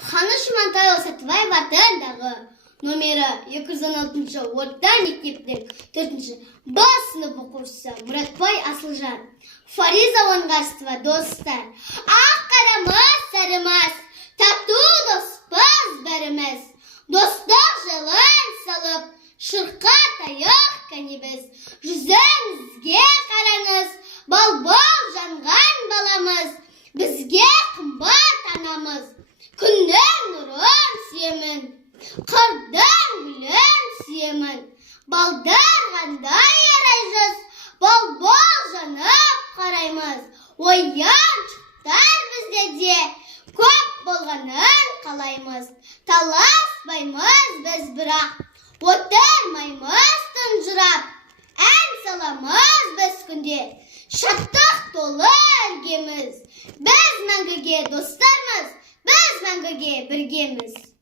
Қаныш Мантаева Сәтібаев атындағы номері 216 орта мектептің 4-ші Б сынып оқушысы Мұратбай Асылжан. Фариза Оңғарсова достар. Ақ қарамыз, сарымыз, тату доспыз бәріміз. Достық жылын салып, шырқа тайық кәнебіз. Жүзіңізге қараңыз, бал-бал жанған баламыз. Бізге қымбат анамыз. Күннің нұрын сүйемін, қырдың гүлін сүйемін. Балдырғандай арайжыз, бол-бол жанып қараймыз. Ояншықтар бізде де көп болғанын қалаймыз. Таласпаймыз біз бірақ, отырмаймыз тұнжырап. Ән саламыз біз күнде, шаттық толы іргеміз. Біз мәңгіге достармыз, біз мәңгіге біргеміз.